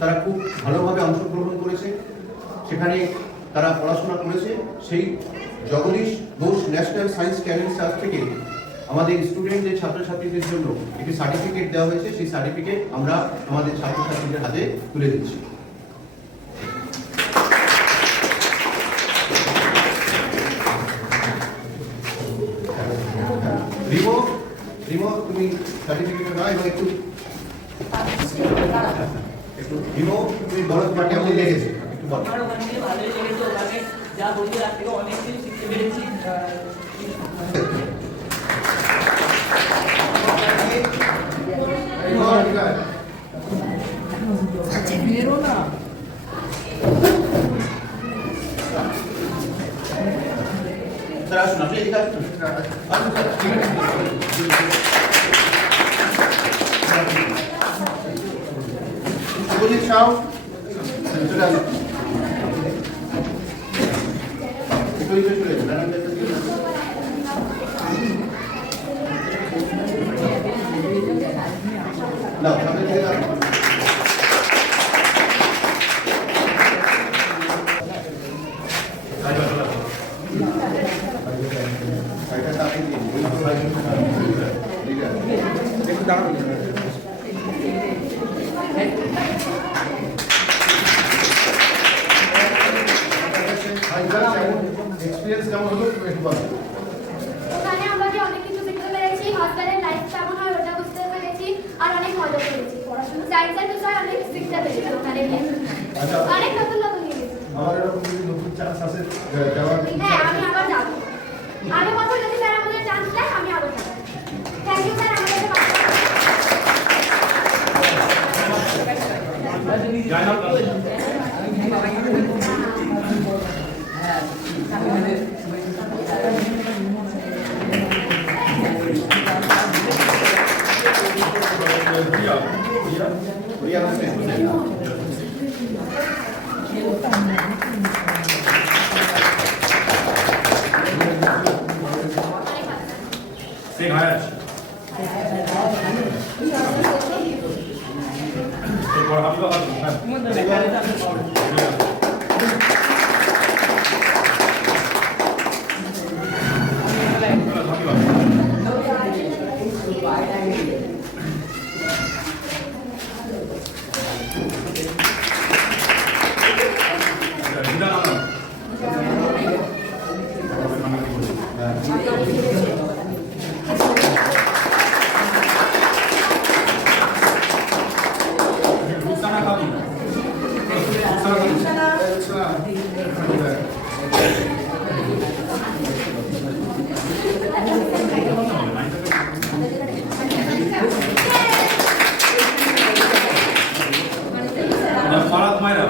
তারা খুব ভালোভাবে অংশগ্রহণ করেছে, সেখানে তারা পড়াশোনা করেছে। সেই Jagadish Bose national science career search থেকে আমাদের স্টুডেন্টদের ছাত্রছাত্রীদের জন্য একটি সার্টিফিকেট দেওয়া হয়েছে। সেই সার্টিফিকেট আমরা আমাদের ছাত্রছাত্রীদের হাতে তুলে দিচ্ছি। রিমো তুমি সার্টিফিকেট নাও এবং একটু রিমো তুমি বড় পার্টি আমাদের লেগেছে একটু বলো। আমার ওখানে গিয়ে ভালোই লেগেছে, ওখানে যা বলছে তার থেকে অনেক কিছু শিখতে পেরেছি। বেরো না স্যার আসুন, আপনি এদিকে আসুন। শুভজিৎ সাউ চলে আসুন। না সামনে থেকে দাঁড়ান। এক্সপেরিয়েন্স কেমন হলো একটু বলুন। ওখানে আমরা যে অনেক কিছু শিখতে পেরেছি, হাসপাতালের লাইফ কেমন হয় ওটা বুঝতে পেরেছি, আর অনেক মজা করেছি। পড়াশোনা সায়েন্সের বিষয়ে অনেক শিখতে পেরেছি ওখানে গিয়ে। আচ্ছা, অনেক নতুন নতুন জিনিস। আমার এরকম যদি নতুন চান্স আছে যাওয়ার, হ্যাঁ আমি আবার যাবো। আরো বছর যদি স্যার আমাদের চান্স দেয় আমি আবার যাবো। থ্যাংক ইউ স্যার আমাদেরকে Say hi. এরপর হাবিবা খাতুন, হ্যাঁ। হাবিবা। আচ্ছা, বিধান আনন্দ। রুকসানা খাতুন। রুকসানা ফারাদ মায়রা।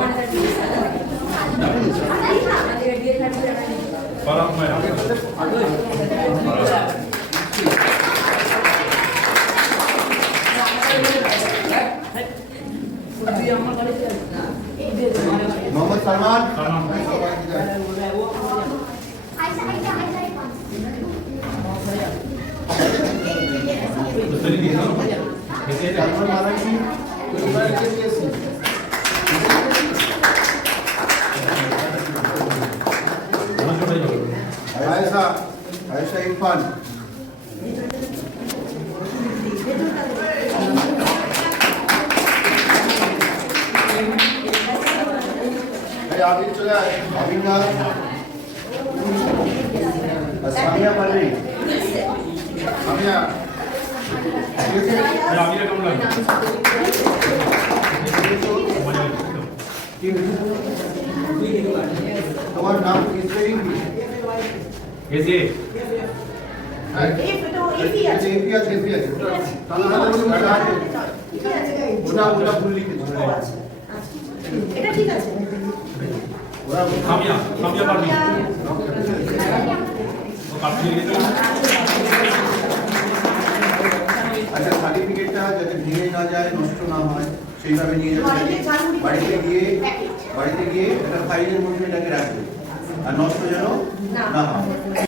ফারাদ মায়রা। মোহাম্মদ সালমান। আইসা আইসা আইসা সালমান মালাকি আয়েশা আয়েশা ইরফান। আবির চলে আয়। আবির না সামিয়া মালিক। সামিয়া আমিরা কেমন লাগে? তোমার নাম স্পেলিং কি? এজে হ্যাঁ এপি আছে এপি আছে ওটা ভুল লিখেছো। এটা ঠিক আছে। ওরা সামিয়া পারবি ও কাটতে গেছে। আচ্ছা, সার্টিফিকেটটা যাতে ভেঙে না যায়, নষ্ট না হয় সেইভাবে নিয়ে যাবে। বাড়িতে গিয়ে একটা ফাইলের মধ্যে এটাকে রাখবে, আর নষ্ট যেন না হয়।